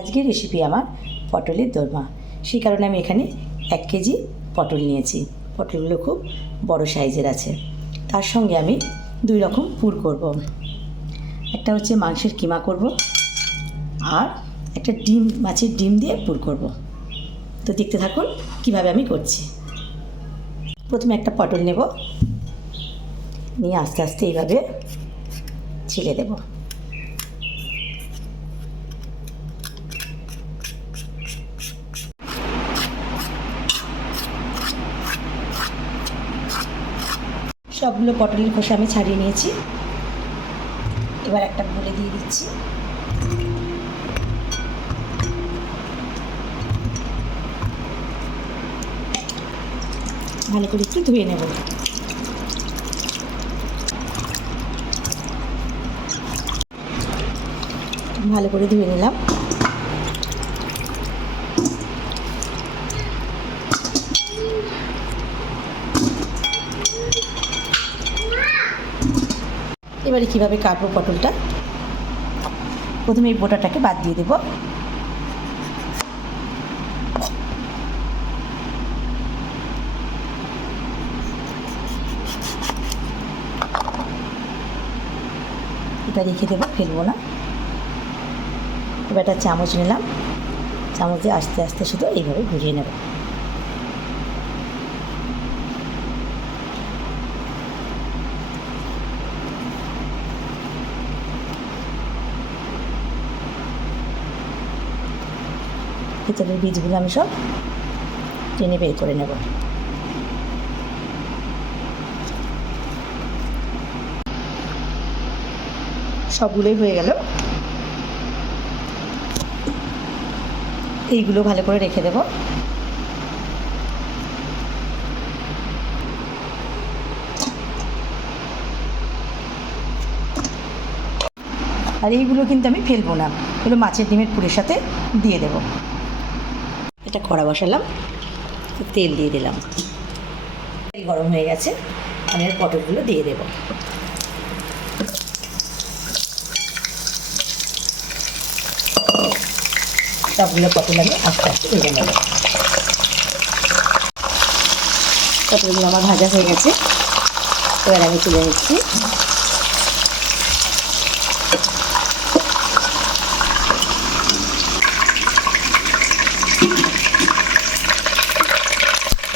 আজকের রেসিপি আমার পটলের দোরমা। সেই কারণে আমি এখানে এক কেজি পটল নিয়েছি। পটলগুলো খুব বড় সাইজের আছে। তার সঙ্গে আমি দুই রকম পুর করব। একটা হচ্ছে মাংসের কিমা করব আর একটা ডিম, মাছের ডিম দিয়ে পুর করব। তো দেখতে থাকুন কীভাবে আমি করছি। প্রথমে একটা পটল নেব। নিয়ে আস্তে আস্তে এইভাবে ছিলে দেবো। সবগুলো পটলের খোসা আমি ছাড়িয়ে নিয়েছি। এবার একটা বলে দিয়ে দিচ্ছি। ভালো করে একটু ধুয়ে নেব। ভালো করে ধুয়ে নিলাম। এবারে কীভাবে কাটবো পটলটা? প্রথমে এই বোটাটাকে বাদ দিয়ে দেবো। এটা রেখে দেবো, ফেলব না। এবার একটা চামচ নিলাম। চামচ দিয়ে আস্তে আস্তে শুধু এইভাবে ঘুরিয়ে নেব। ভিতরের বীজগুলো আমি সব টেনে বের করে নেব। সবগুলোই হয়ে গেল। এইগুলো ভালো করে রেখে দেব। আর এইগুলো কিন্তু আমি ফেলব না। এগুলো মাছের ডিমের পুরের সাথে দিয়ে দেব। এটা কড়া বসালাম, তেল দিয়ে দিলাম। তেল গরম হয়ে গেছে, আমি আর পটলগুলো দিয়ে দেবো। সবগুলো পটল আমি আস্তে আস্তে ভেজে নেব। পটলগুলো আমার ভাজা হয়ে গেছে। এবার আমি তুলে নিচ্ছি।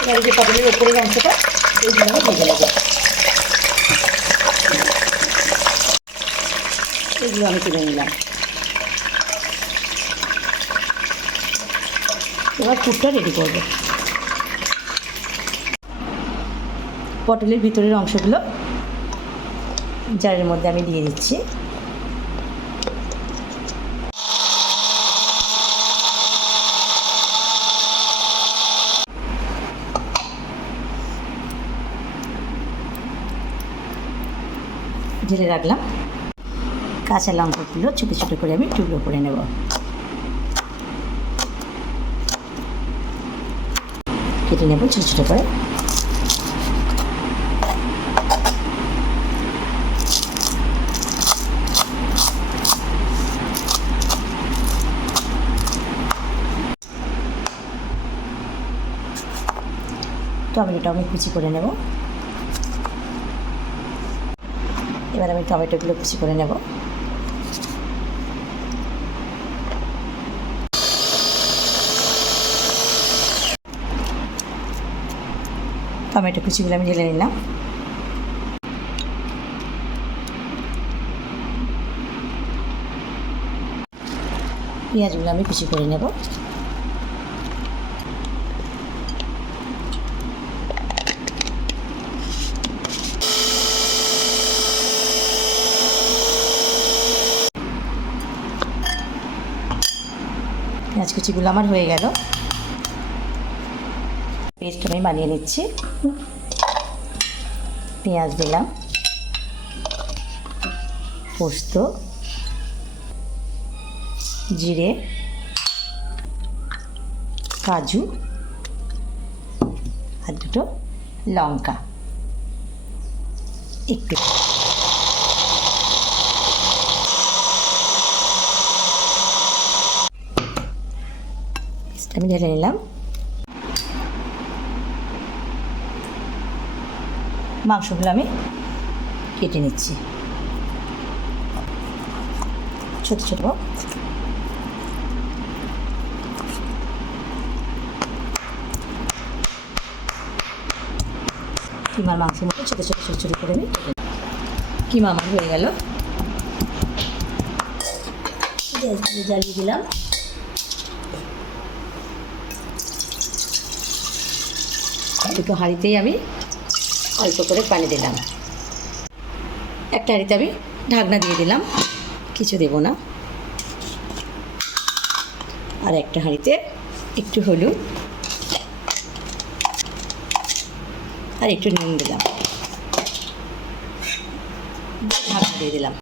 এবার যে পটলের ওপরের অংশটা এইগুলো আমি ভেজে নেব। এগুলো আমি তুলে নিলাম। এবার পুরটা রেডি করব। পটলের ভিতরের অংশগুলো জারের মধ্যে আমি দিয়ে দিচ্ছি। ঢেলে রাখলাম। কাঁচা লঙ্কাগুলো ছোটো ছোটো করে আমি টুকরো করে নেব। কেটে নেব ছোটো ছোটো করে। টমেটোটা আমি কুচি করে নেব। এবার আমি টমেটোগুলো কুচি করে নেব। টমেটো কুচিগুলো আমি ঢেলে নিলাম। পেঁয়াজগুলো আমি কুচি করে নেব। পেঁয়াজ কুচিগুলো আমার হয়ে গেল। পেস্ট আমি বানিয়ে নিচ্ছি। পেঁয়াজ দিলাম। পোস্ত। জিরে। কাজু। আর দুটো লঙ্কা। একটু আমি ঢেলে নিলাম। মাংসগুলো আমি কেটে নিচ্ছি। ছোট ছোট। কিমার মাংসের মতো ছোটো ছোটো ছোটো ছোটো করে আমি। কিমা, আমার হয়ে গেল। জ্বালিয়ে দিলাম। দুটো হাঁড়িতেই আমি অল্প করে পানি দিলাম। একটা হাঁড়িতে আমি ঢাকনা দিয়ে দিলাম, কিছু দেব না। আর একটা হাঁড়িতে একটু হলুদ আর একটু নুন দিলাম। ঢাকনা দিয়ে দিলাম।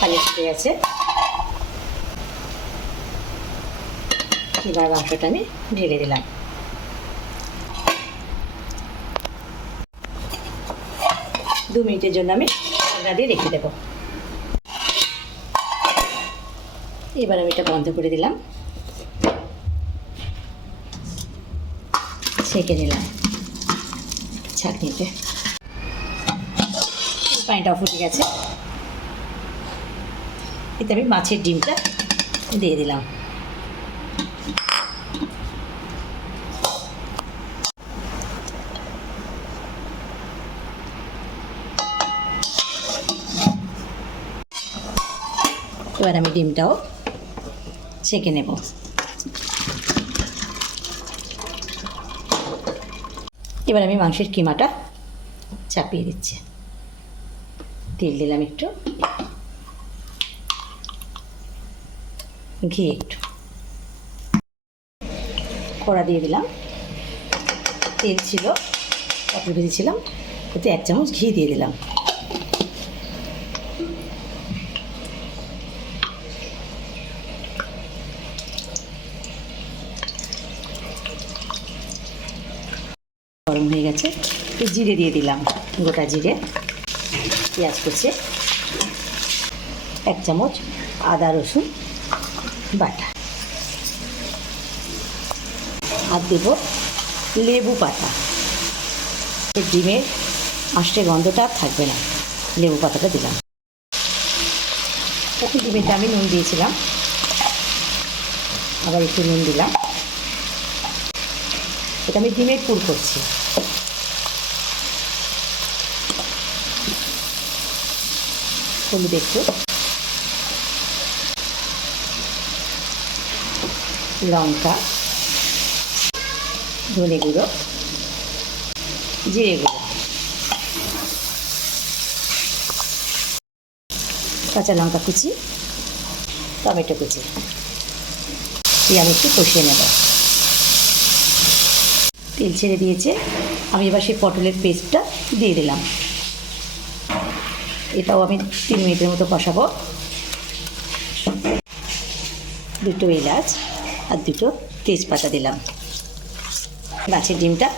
পানি ফুটে গেছে। এবার মাংসটা আমি ঢেলে দিলাম। দু মিনিটের জন্য আমি ঢাকনা দিয়ে রেখে দেবো। এবার আমি এটা বন্ধ করে দিলাম। ছেঁকে নিলাম ছাঁকনিতে। পানিটাও ফুটে গেছে। এতে আমি মাছের ডিমটা দিয়ে দিলাম। এবার আমি ডিমটাও ছেঁকে নেব। এবার আমি মাংসের কিমাটা চাপিয়ে দিচ্ছি। তেল দিলাম একটু। ঘি একটু। কড়া দিয়ে দিলাম। তেল ছিল, পটল ভেজেছিলাম। ওতে এক চামচ ঘি দিয়ে দিলাম। গরম হয়ে গেছে। একটু জিরে দিয়ে দিলাম, গোটা জিরে। পেঁয়াজ কুচে, এক চামচ আদা, রসুন বাটা। আর দেব লেবু পাতা। ডিমের আষ্টে গন্ধটা থাকবে না। লেবু পাতাটা দিলাম। তখন ডিমেতে আমি নুন দিয়েছিলাম। আবার একটু নুন দিলাম। এটা আমি ডিমের পুর করছি। হলুদ একটু লঙ্কা, ধনে গুঁড়ো, জিরে গুঁড়ো, কাঁচা লঙ্কা কুচি, টমেটো কুচি। দিয়ে আমি একটু কষিয়ে নেব। তেল ছেড়ে দিয়েছে। আমি এবার সেই পটলের পেস্টটা দিয়ে দিলাম। এটাও আমি তিন মিনিটের মতো কষাবো। দুটো এলাচ আর দুটো তেজপাতা দিলাম। মাছের ডিমটা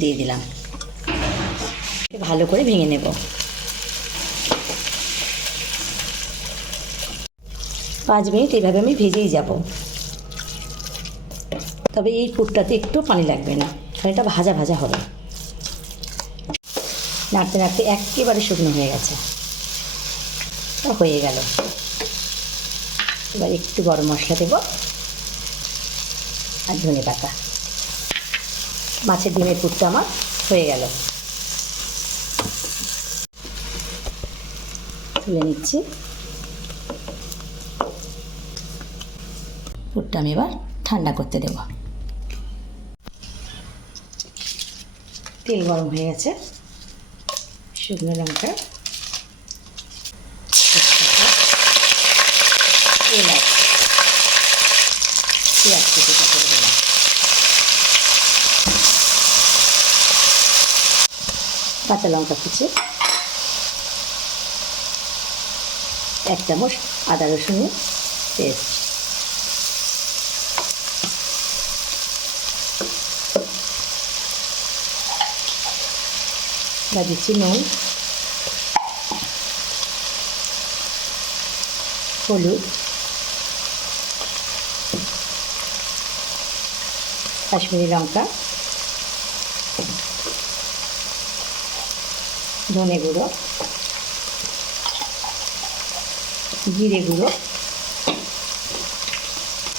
দিয়ে দিলাম। ভালো করে ভেঙে নেব। পাঁচ মিনিট এইভাবে আমি ভেজেই যাব। তবে এই পুরটাতে একটু পানি লাগবে না, কারণ এটা ভাজা ভাজা হবে। নাড়তে নাড়তে একেবারে শুকনো হয়ে গেছে। হয়ে গেল। এবার একটু গরম মশলা দেব আর ধনে পাতা। মাছের ডিমের পুরটা আমার হয়ে গেল। তুলে নিচ্ছি। পুরটা আমি এবার ঠান্ডা করতে দেব। তেল গরম হয়ে গেছে। শুকনো লঙ্কা এলাচ পেঁয়াজ কেটে করে দিলাম কাঁচা লঙ্কা কুচি এক চামচ আদা রসুনের পেস্ট। বা দিচ্ছি নুন হলুদ কাশ্মীরি লঙ্কা ধনে গুঁড়ো, জিরে গুঁড়ো,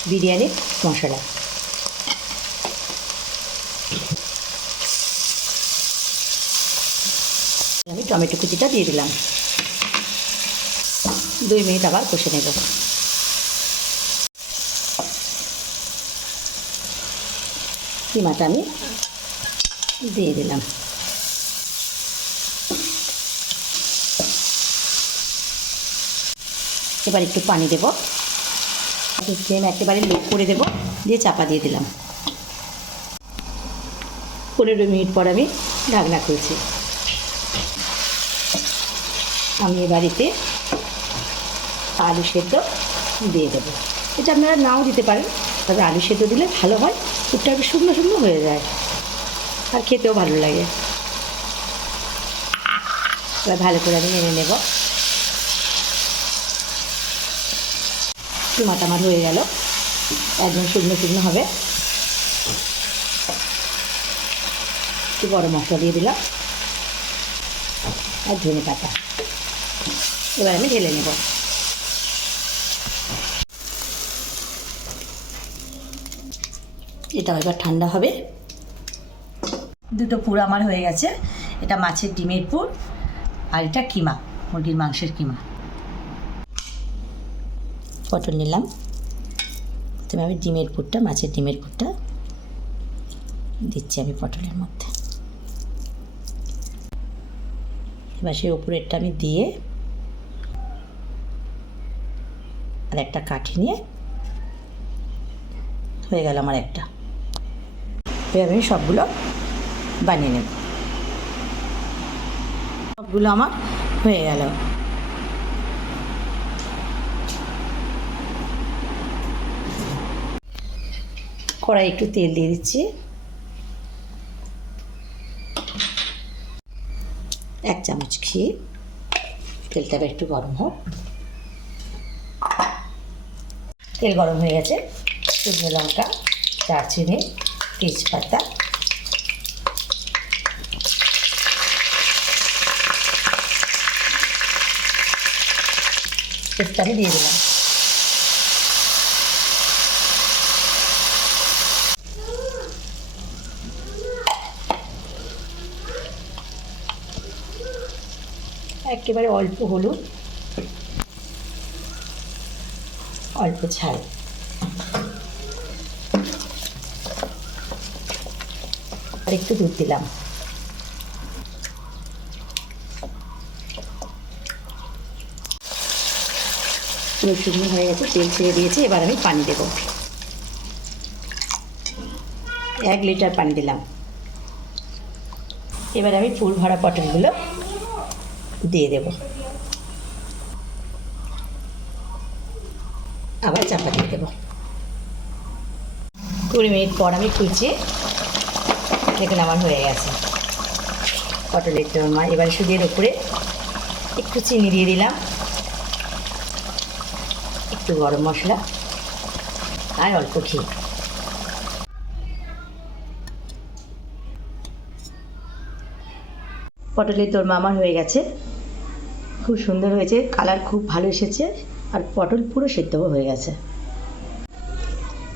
বিরিয়ানি, মশলা। আমি টমেটো কুচিটা দিয়ে দিলাম। দুই মিনিট আবার কষে নেব। কিমাটা আমি দিয়ে দিলাম। এবার একটু পানি দেব। ফ্লেম একেবারে লো করে দেব, দিয়ে চাপা দিয়ে দিলাম। পনেরো মিনিট পর আমি ঢাকনা খুলছি আমি এ বাড়িতে আলু সেদ্ধ দিয়ে দেবো। এটা আপনারা নাও দিতে পারেন, তবে আলু সেদ্ধ দিলে ভালো হয় দুধটা একটু শুকনো শুকনো হয়ে যায়, আর খেতেও ভালো লাগে। এবার ভালো করে আমি নেড়ে নেব। টমাটো আমার হয়ে গেল। একদম শুকনো শুকনো হবে। একটু গরম মশলা দিয়ে দিলাম। আর ধনে পাতা। এবার আমি ঢেলে নেব। এটা এবার ঠান্ডা হবে। দুটো পুর আমার হয়ে গেছে। এটা মাছের ডিমের পুর আর এটা কিমা, মুরগির মাংসের কিমা। পটল নিলাম। প্রথমে আমি ডিমের পুরটা, মাছের ডিমের পুরটা দিচ্ছি আমি পটলের মধ্যে। এবার সেই উপরেরটা আমি দিয়ে আর একটা কাঠি নিয়ে হয়ে গেল আমার একটা। এবার আমি সবগুলো বানিয়ে নেব। সবগুলো আমার হয়ে গেল। কড়াই একটু তেল দিয়ে দিচ্ছি। এক চামচ ঘি, তেলটা একটু গরম হোক। তেল গরম হয়ে গেছে। শুকনো লঙ্কা, দারচিনি, তেজপাতা। তেজপাতা দিয়ে দিলাম। একেবারে অল্প হলুদ। অল্প ঝাল আর একটু দুধ দিলাম। পুরো হয়ে গেছে, তেল ছেড়ে দিয়েছে, এবার আমি পানি দেব। এক লিটার পানি দিলাম। এবার আমি ফুল ভরা পটলগুলো দিয়ে দেব। আবার চাপা দিয়ে দেবো। কুড়ি মিনিট পর আমি খুলছি দেখুন, আমার হয়ে গেছে। পটলের দোরমা এবার সুদের উপরে একটু চিনি দিয়ে দিলাম। একটু গরম মশলা আর অল্প ঘি। পটলের দোরমা মামার হয়ে গেছে। খুব সুন্দর হয়েছে, কালার খুব ভালো এসেছে, আর পটল পুরো সেদ্ধও হয়ে গেছে।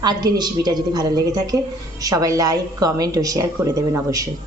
আজকের রেসিপিটা যদি ভালো লেগে থাকে, সবাই লাইক কমেন্ট ও শেয়ার করে দেবেন অবশ্যই।